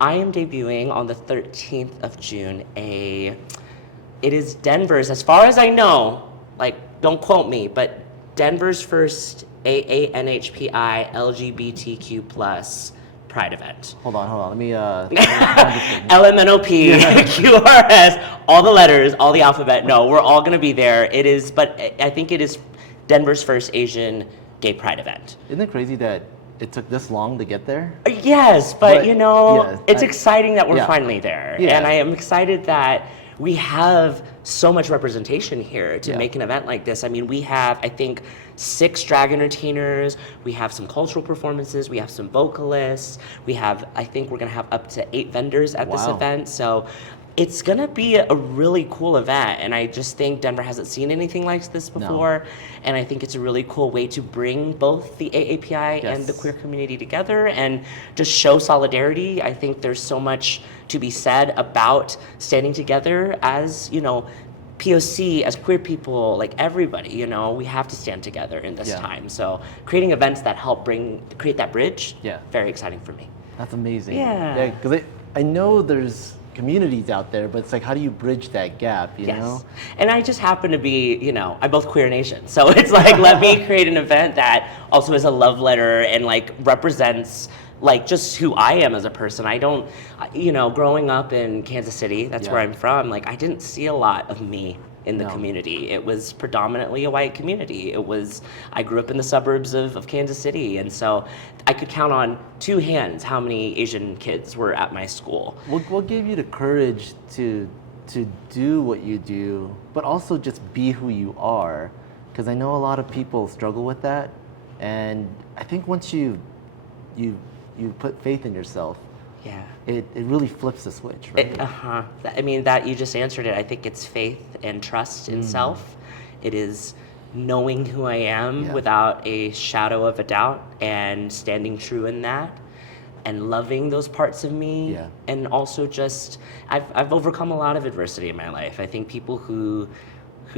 I am debuting on the 13th of June. It is Denver's, as far as I know, like, don't quote me, but Denver's first AANHPI LGBTQ plus Pride event. Hold on. Let me. LMNOP, QRS, all the letters, all the alphabet. No, we're all going to be there. It is, but I think it is Denver's first Asian gay Pride event. Isn't it crazy that it took this long to get there? Yes, but it's exciting that we're finally there. Yeah. And I am excited that we have so much representation here to make an event like this. I mean, we have, I think, 6 drag entertainers, we have some cultural performances, we have some vocalists, I think we're gonna have up to 8 vendors at this event. So it's gonna be a really cool event, and I just think Denver hasn't seen anything like this before, and I think it's a really cool way to bring both the AAPI and the queer community together and just show solidarity. I think there's so much to be said about standing together as, POC, as queer people, like everybody, we have to stand together in this time. So creating events that help create that bridge, very exciting for me. That's amazing. Yeah. Because I know there's communities out there, but it's like, how do you bridge that gap, you know? And I just happen to be, I'm both queer and Asian. So it's like, let me create an event that also is a love letter and like represents like just who I am as a person. I don't, growing up in Kansas City, that's where I'm from, like I didn't see a lot of me in the community. It was predominantly a white community. I grew up in the suburbs of Kansas City, and so I could count on 2 hands how many Asian kids were at my school. What gave you the courage to do what you do, but also just be who you are? Because I know a lot of people struggle with that, and I think once you put faith in yourself, it really flips the switch, right? I mean, that you just answered it. I think it's faith and trust in self. It is knowing who I am without a shadow of a doubt and standing true in that and loving those parts of me. And also just, I've overcome a lot of adversity in my life. I think people who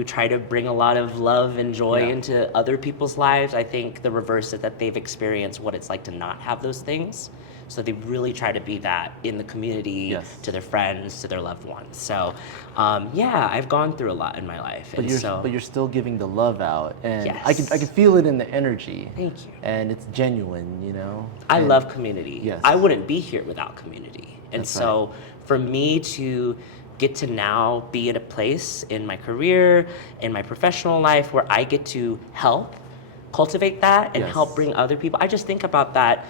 try to bring a lot of love and joy into other people's lives, I think the reverse is that they've experienced what it's like to not have those things. So they really try to be that in the community, to their friends, to their loved ones. So, I've gone through a lot in my life. But you're still giving the love out, and I can feel it in the energy. Thank you. And it's genuine, I love community. Yes. I wouldn't be here without community. And for me to get to now be in a place in my career, in my professional life, where I get to help cultivate that and help bring other people. I just think about that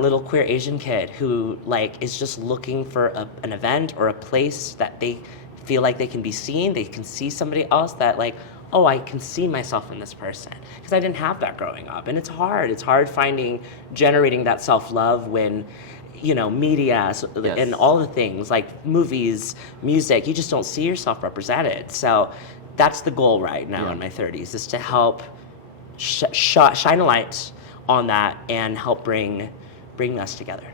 little queer Asian kid who like is just looking for an event or a place that they feel like they can be seen, they can see somebody else that like, oh, I can see myself in this person. Because I didn't have that growing up. And it's hard generating that self-love when, media and all the things like movies, music, you just don't see yourself represented. So that's the goal right now in my 30s, is to help shine a light on that and help bring us together.